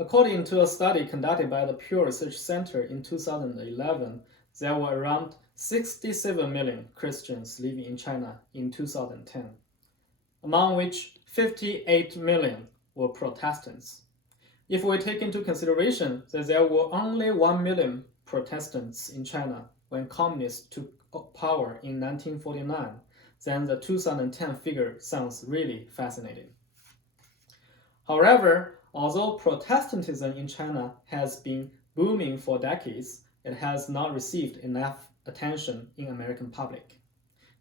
According to a study conducted by the Pew Research Center in 2011, there were around 67 million Christians living in China in 2010, among which 58 million were Protestants. If we take into consideration that there were only 1 million Protestants in China when communists took power in 1949, then the 2010 figure sounds really fascinating. However, although Protestantism in China has been booming for decades, it has not received enough attention in American public.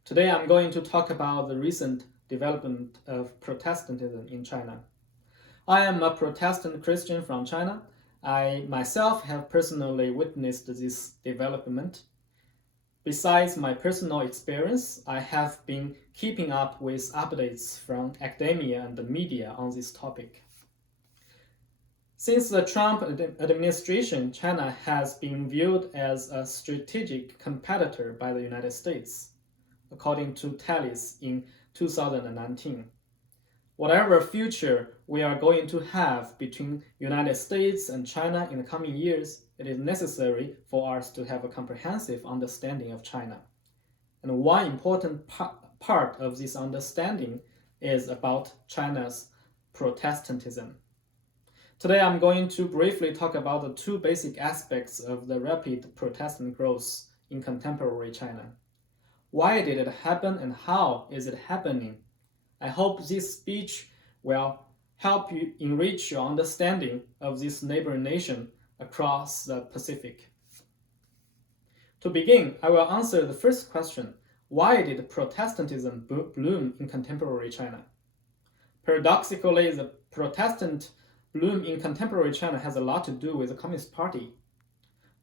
Today I'm going to talk about the recent development of Protestantism in China. I am a Protestant Christian from China. I myself have personally witnessed this development. Besides my personal experience, I have been keeping up with updates from academia and the media on this topic. Since the Trump administration, China has been viewed as a strategic competitor by the United States, according to Tallies in 2019. Whatever future we are going to have between United States and China in the coming years, it is necessary for us to have a comprehensive understanding of China. And one important part of this understanding is about China's Protestantism. Today I'm going to briefly talk about the two basic aspects of the rapid Protestant growth in contemporary China. Why did it happen and how is it happening? I hope this speech will help you enrich your understanding of this neighboring nation across the Pacific. To begin, I will answer the first question. Why did Protestantism bloom in contemporary China? Paradoxically, the Protestant bloom in contemporary China has a lot to do with the Communist Party.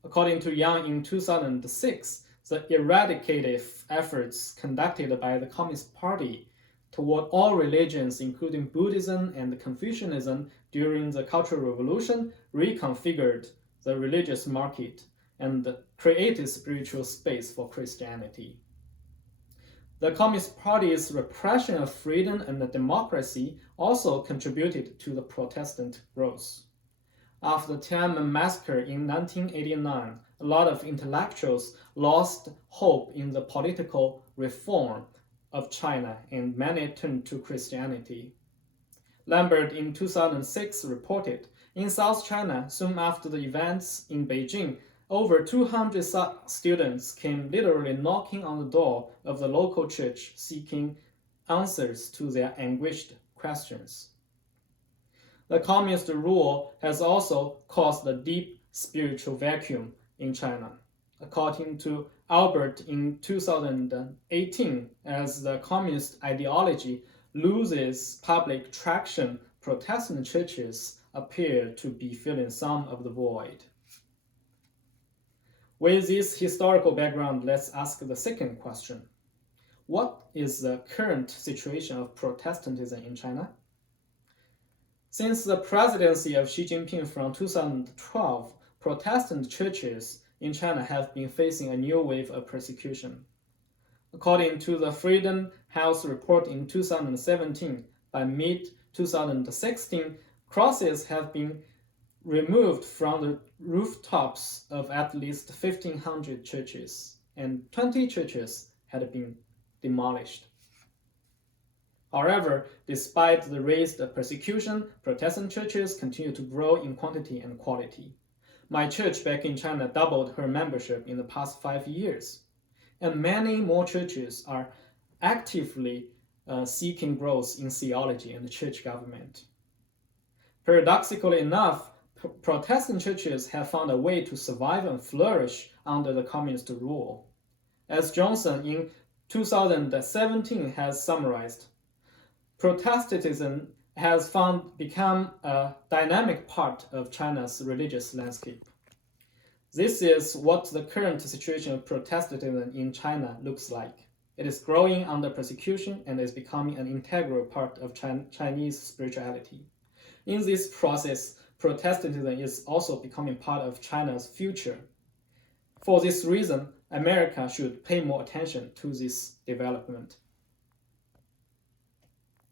According to Yang in 2006, the eradicative efforts conducted by the Communist Party toward all religions, including Buddhism and Confucianism, during the Cultural Revolution, reconfigured the religious market and created spiritual space for Christianity. The Communist Party's repression of freedom and democracy also contributed to the Protestant growth. After the Tiananmen massacre in 1989, a lot of intellectuals lost hope in the political reform of China and many turned to Christianity. Lambert in 2006 reported, in South China, soon after the events in Beijing, over 200 students came literally knocking on the door of the local church seeking answers to their anguished questions. The communist rule has also caused a deep spiritual vacuum in China. According to Albert in 2018, as the communist ideology loses public traction, Protestant churches appear to be filling some of the void. With this historical background, let's ask the second question. What is the current situation of Protestantism in China? Since the presidency of Xi Jinping from 2012, Protestant churches in China have been facing a new wave of persecution. According to the Freedom House report in 2017, by mid-2016, crosses have been removed from the rooftops of at least 1,500 churches, and 20 churches had been demolished. However, despite the raised persecution, Protestant churches continue to grow in quantity and quality. My church back in China doubled her membership in the past 5 years, and many more churches are actively seeking growth in theology and the church government. Paradoxically enough, Protestant churches have found a way to survive and flourish under the communist rule. As Johnson in 2017 has summarized, Protestantism has become a dynamic part of China's religious landscape. This is what the current situation of Protestantism in China looks like. It is growing under persecution and is becoming an integral part of Chinese spirituality. In this process, Protestantism is also becoming part of China's future. For this reason, America should pay more attention to this development